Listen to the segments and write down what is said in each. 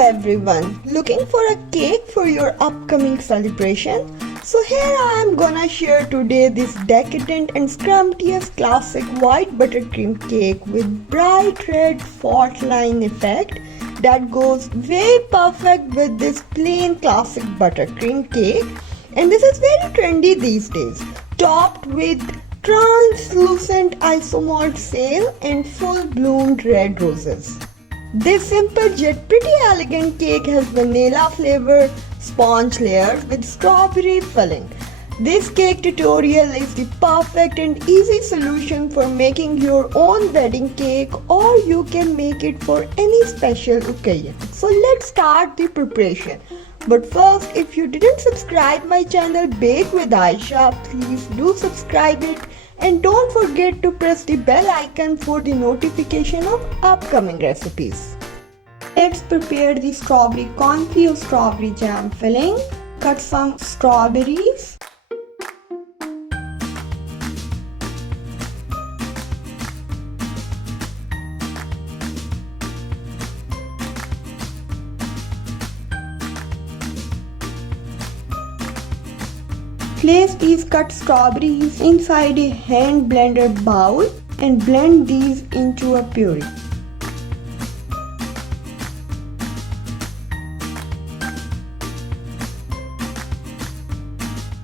everyone, looking for a cake for your upcoming celebration? So here I am gonna share today this decadent and scrumptious classic white buttercream cake with bright red fault line effect that goes way perfect with this plain classic buttercream cake, and this is very trendy these days, topped with translucent isomalt sail and full bloomed red roses. This simple yet pretty elegant cake has vanilla flavored sponge layers with strawberry filling. This cake tutorial is the perfect and easy solution for making your own wedding cake, or you can make it for any special occasion. So let's start the preparation. But first, if you didn't subscribe my channel Bake with Aisha, please do subscribe it. And don't forget to press the bell icon for the notification of upcoming recipes. Let's prepare the strawberry confit or strawberry jam filling. Cut some strawberries. Place these cut strawberries inside a hand blended bowl and blend these into a puree.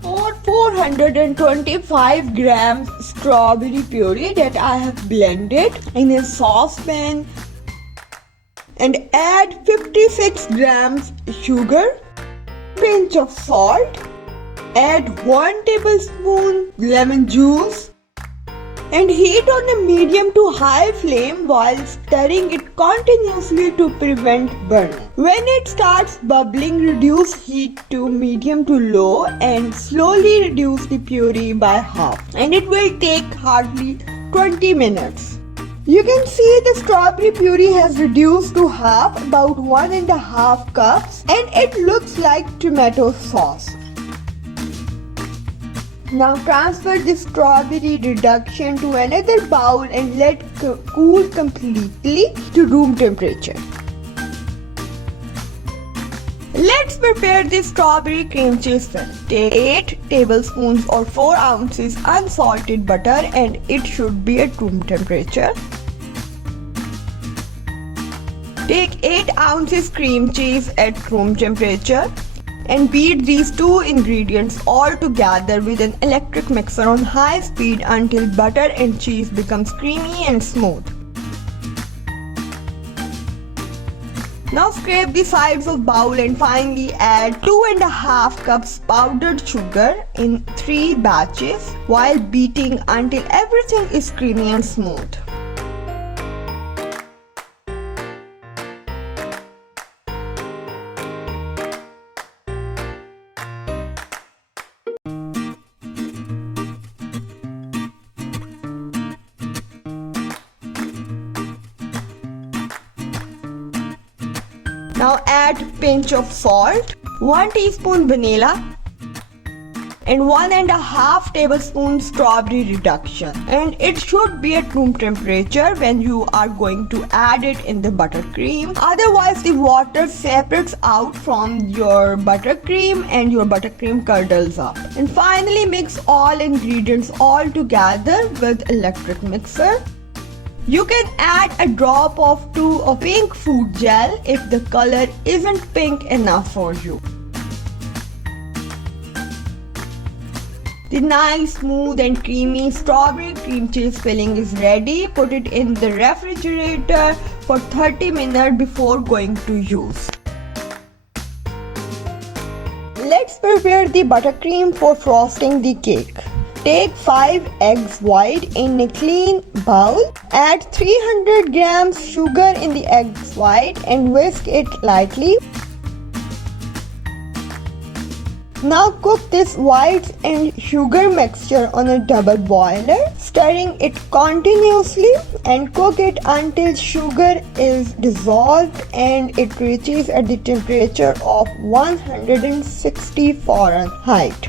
For 425 grams strawberry puree that I have blended in a saucepan, and add 56 grams sugar, pinch of salt. Add 1 tablespoon lemon juice and heat on a medium to high flame while stirring it continuously to prevent burning. When it starts bubbling, reduce heat to medium to low and slowly reduce the puree by half, and it will take hardly 20 minutes. You can see the strawberry puree has reduced to half, about 1.5 cups, and it looks like tomato sauce. Now transfer the strawberry reduction to another bowl and let cool completely to room temperature. Let's prepare the strawberry cream cheese filling. Take 8 tablespoons or 4 ounces unsalted butter, and it should be at room temperature. Take 8 ounces cream cheese at room temperature. And beat these two ingredients all together with an electric mixer on high speed until butter and cheese becomes creamy and smooth. Now scrape the sides of bowl and finally add 2.5 cups powdered sugar in 3 batches while beating until everything is creamy and smooth. Now add pinch of salt, 1 teaspoon vanilla and 1.5 tablespoon strawberry reduction, and it should be at room temperature when you are going to add it in the buttercream. Otherwise the water separates out from your buttercream and your buttercream curdles up. And finally mix all ingredients all together with electric mixer. You can add a drop or 2 of pink food gel if the color isn't pink enough for you. The nice, smooth and creamy strawberry cream cheese filling is ready. Put it in the refrigerator for 30 minutes before going to use. Let's prepare the buttercream for frosting the cake. Take 5 eggs white in a clean bowl. Add 300 grams sugar in the eggs white and whisk it lightly. Now cook this whites and sugar mixture on a double boiler, stirring it continuously, and cook it until sugar is dissolved and it reaches at the temperature of 160 Fahrenheit.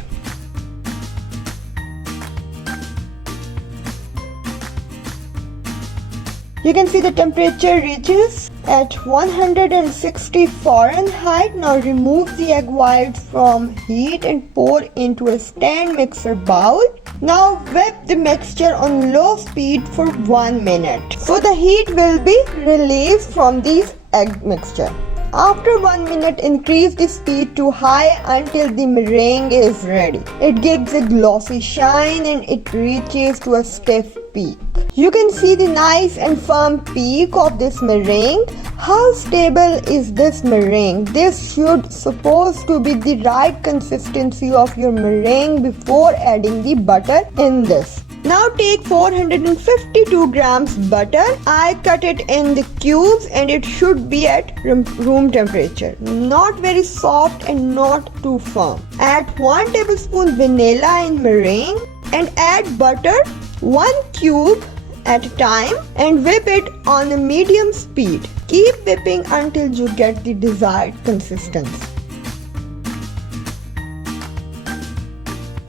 You can see the temperature reaches at 160 Fahrenheit. Now remove the egg whites from heat and pour into a stand mixer bowl. Now whip the mixture on low speed for 1 minute. So the heat will be released from this egg mixture. After 1 minute, increase the speed to high until the meringue is ready. It gives a glossy shine and it reaches to a stiff peak. You can see the nice and firm peak of this meringue. How stable is this meringue? This should supposed to be the right consistency of your meringue before adding the butter in this. Now take 452 grams butter. I cut it in the cubes and it should be at room temperature. Not very soft and not too firm. Add 1 tablespoon vanilla in meringue and add butter 1 cube at a time and whip it on a medium speed. Keep whipping until you get the desired consistency.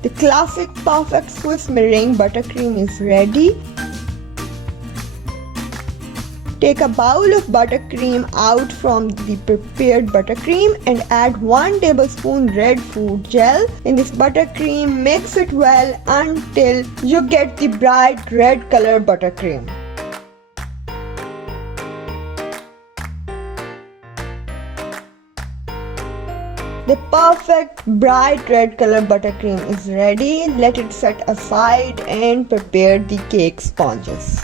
The classic perfect Swiss meringue buttercream is ready. Take a bowl of buttercream out from the prepared buttercream and add 1 tablespoon red food gel in this buttercream. Mix it well until you get the bright red color buttercream. The perfect bright red color buttercream is ready. Let it set aside and prepare the cake sponges.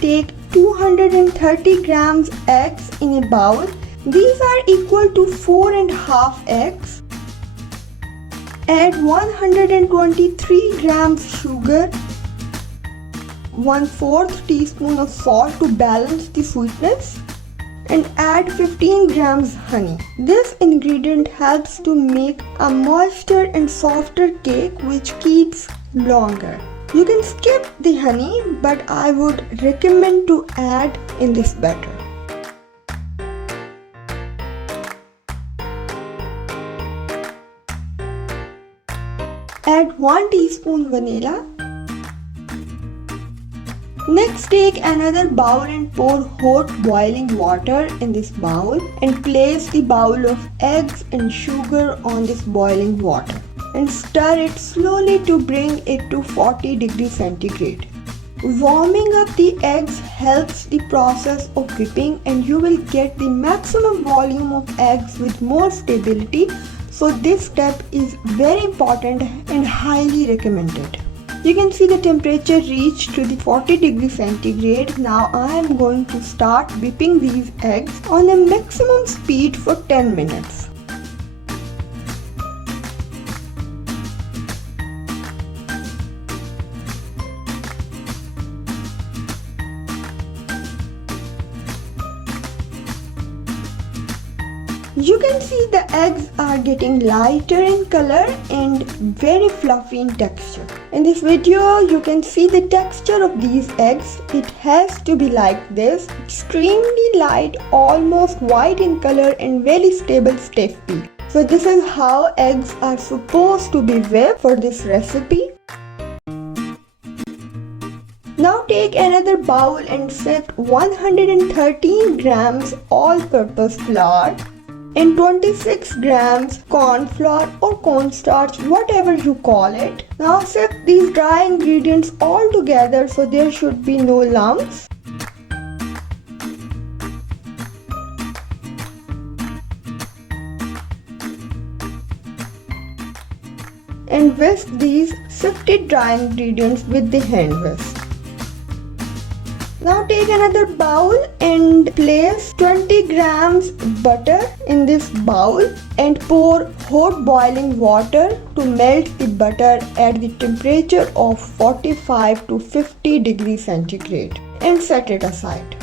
Take 230 grams eggs in a bowl. These are equal to 4.5 eggs. Add 123 grams sugar, 1/4 teaspoon of salt to balance the sweetness, and add 15 grams honey. This ingredient helps to make a moister and softer cake which keeps longer. You can skip the honey, but I would recommend to add in this batter. Add 1 teaspoon vanilla. Next, take another bowl and pour hot boiling water in this bowl and place the bowl of eggs and sugar on this boiling water and stir it slowly to bring it to 40 degrees centigrade. Warming up the eggs helps the process of whipping and you will get the maximum volume of eggs with more stability. So this step is very important and highly recommended. You can see the temperature reached to the 40 degrees centigrade. Now I am going to start whipping these eggs on a maximum speed for 10 minutes. You can see the eggs are getting lighter in color and very fluffy in texture. In this video, you can see the texture of these eggs. It has to be like this, extremely light, almost white in color and very stable stiff peak. So this is how eggs are supposed to be whipped for this recipe. Now take another bowl and sift 113 grams all-purpose flour and 26 grams corn flour or cornstarch, whatever you call it. Now sift these dry ingredients all together so there should be no lumps. And whisk these sifted dry ingredients with the hand whisk. Now take another bowl and place 20 grams butter in this bowl and pour hot boiling water to melt the butter at the temperature of 45 to 50 degrees centigrade and set it aside.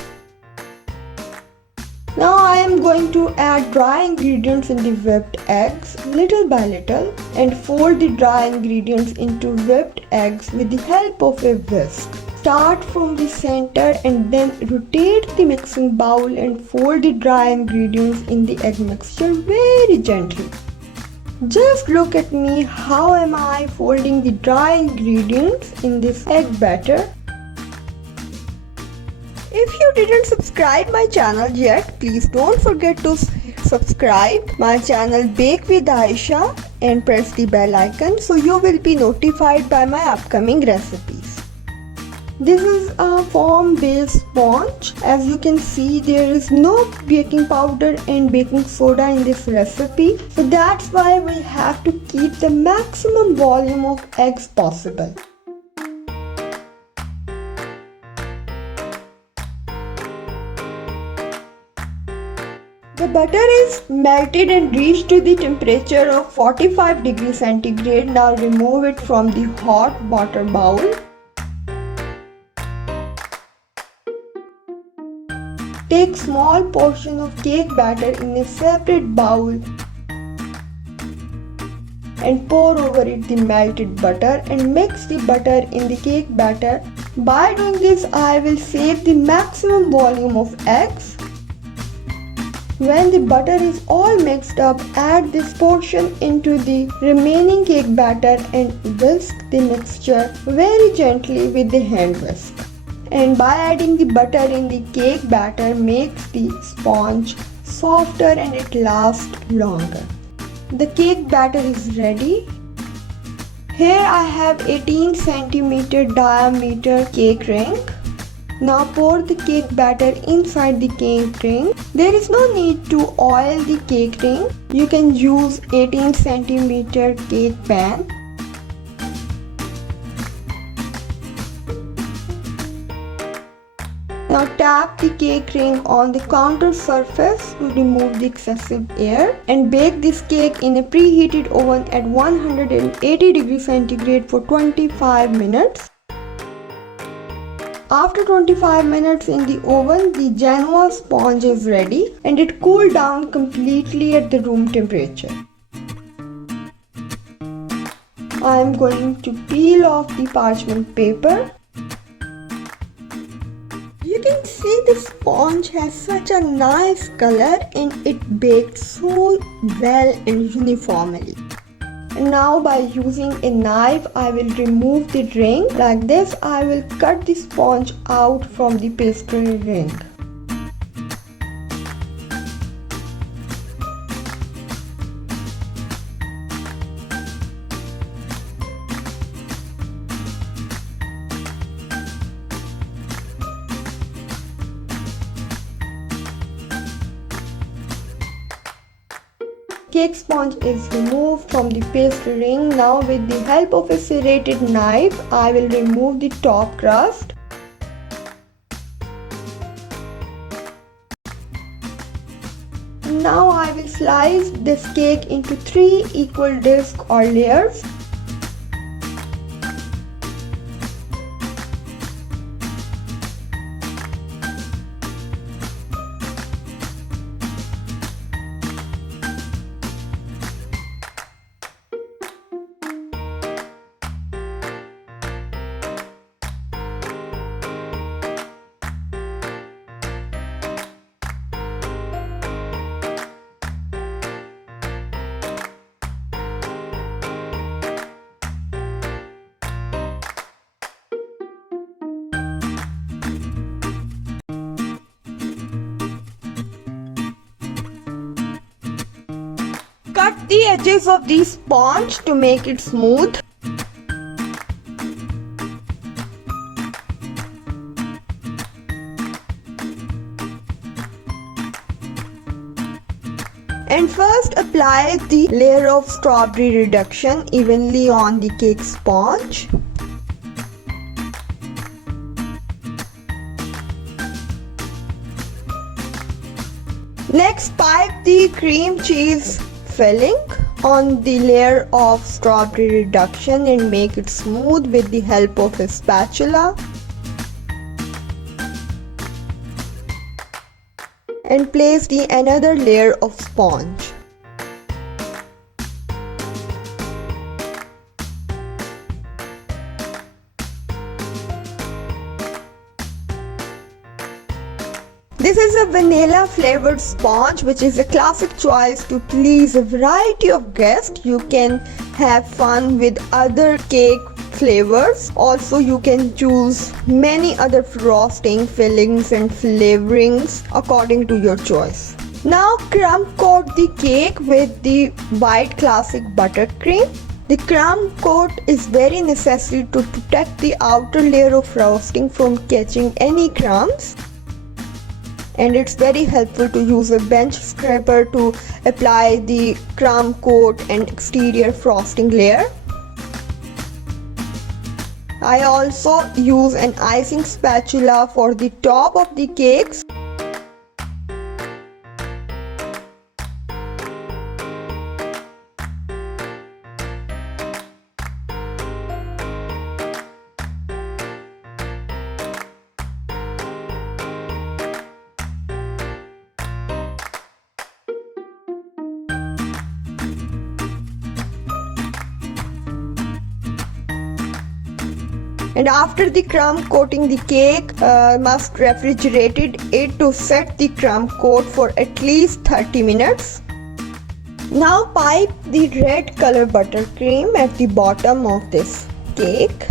Now I am going to add dry ingredients in the whipped eggs little by little and fold the dry ingredients into whipped eggs with the help of a whisk. Start from the center and then rotate the mixing bowl and fold the dry ingredients in the egg mixture very gently. Just look at me, how am I folding the dry ingredients in this egg batter. If you didn't subscribe my channel yet, please don't forget to subscribe my channel Bake with Aisha and press the bell icon so you will be notified by my upcoming recipes. This is a foam based sponge. As you can see, there is no baking powder and baking soda in this recipe. So that's why we have to keep the maximum volume of eggs possible. The butter is melted and reached to the temperature of 45 degrees centigrade. Now remove it from the hot water bowl. Take small portion of cake batter in a separate bowl and pour over it the melted butter and mix the butter in the cake batter. By doing this, I will save the maximum volume of eggs. When the butter is all mixed up, add this portion into the remaining cake batter and whisk the mixture very gently with the hand whisk. And by adding the butter in the cake batter makes the sponge softer and it lasts longer. The cake batter is ready. Here I have 18 cm diameter cake ring. Now pour the cake batter inside the cake ring. There is no need to oil the cake ring. You can use 18 cm cake pan. Now tap the cake ring on the counter surface to remove the excessive air and bake this cake in a preheated oven at 180 degrees centigrade for 25 minutes. After 25 minutes in the oven, the Genoa sponge is ready and it cooled down completely at the room temperature. I am going to peel off the parchment paper. You can see the sponge has such a nice color and it baked so well and uniformly. And now by using a knife, I will remove the ring. Like this, I will cut the sponge out from the pastry ring. Cake sponge is removed from the pastry ring. Now with the help of a serrated knife, I will remove the top crust. Now I will slice this cake into 3 equal discs or layers. Cut the edges of the sponge to make it smooth. And first apply the layer of strawberry reduction evenly on the cake sponge. Next, pipe the cream cheese filling on the layer of strawberry reduction and make it smooth with the help of a spatula. And place the another layer of sponge. This is a vanilla flavored sponge, which is a classic choice to please a variety of guests. You can have fun with other cake flavors. Also, you can choose many other frosting, fillings and flavorings according to your choice. Now crumb coat the cake with the white classic buttercream. The crumb coat is very necessary to protect the outer layer of frosting from catching any crumbs. And it's very helpful to use a bench scraper to apply the crumb coat and exterior frosting layer. I also use an icing spatula for the top of the cakes. And after the crumb coating the cake, must refrigerate it to set the crumb coat for at least 30 minutes. Now pipe the red color buttercream at the bottom of this cake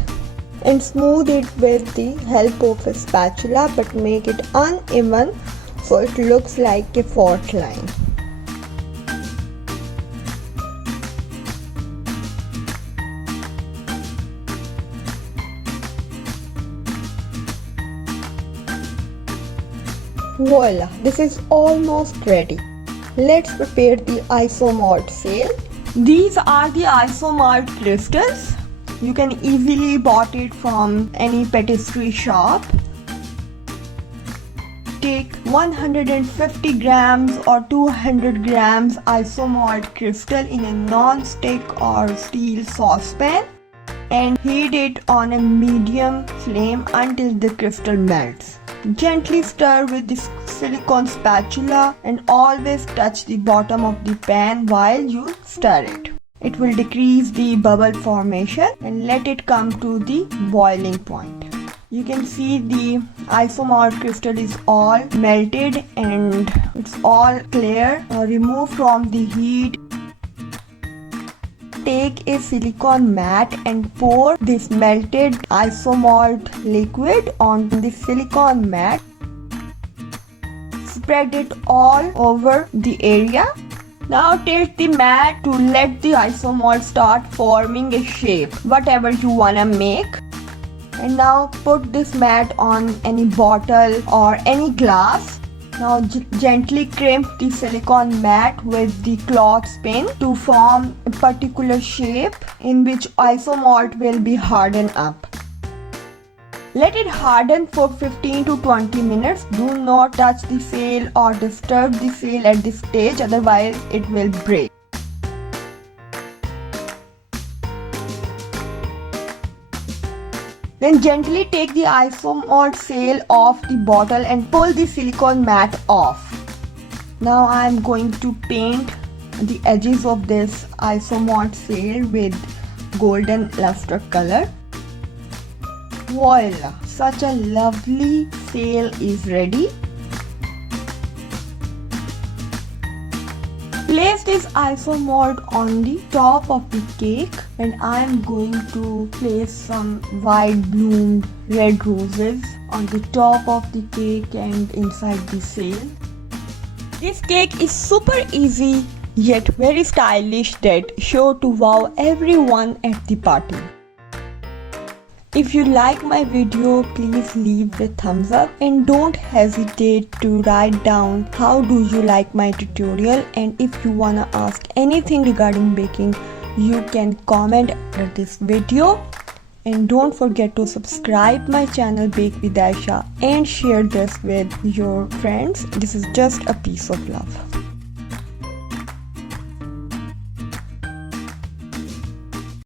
and smooth it with the help of a spatula, but make it uneven so it looks like a fault line. Voila, this is almost ready. Let's prepare the isomalt sail. These are the isomalt crystals. You can easily bought it from any patisserie shop. Take 150 grams or 200 grams isomalt crystal in a non-stick or steel saucepan and heat it on a medium flame until the crystal melts. Gently stir with the silicone spatula and always touch the bottom of the pan while you stir it. It will decrease the bubble formation and let it come to the boiling point. You can see the isomalt crystal is all melted and it's all clear. Remove from the heat. Take a silicone mat and pour this melted isomalt liquid on the silicone mat. Spread it all over the area. Now tilt the mat to let the isomalt start forming a shape, whatever you wanna make. And now put this mat on any bottle or any glass. Now gently crimp the silicone mat with the clothespin to form a particular shape in which isomalt will be hardened up. Let it harden for 15 to 20 minutes. Do not touch the sail or disturb the sail at this stage, otherwise it will break. Then gently take the isomalt sail off the bottle and pull the silicone mat off. Now I am going to paint the edges of this isomalt sail with golden luster color. Voila! Such a lovely sail is ready. Place this isomalt on the top of the cake and I am going to place some white bloomed red roses on the top of the cake and inside the sail. This cake is super easy yet very stylish, that sure to wow everyone at the party. If you like my video, please leave the thumbs up and don't hesitate to write down how do you like my tutorial, and if you wanna ask anything regarding baking, you can comment under this video. And don't forget to subscribe my channel Bake with Aisha and share this with your friends. This is just a piece of love.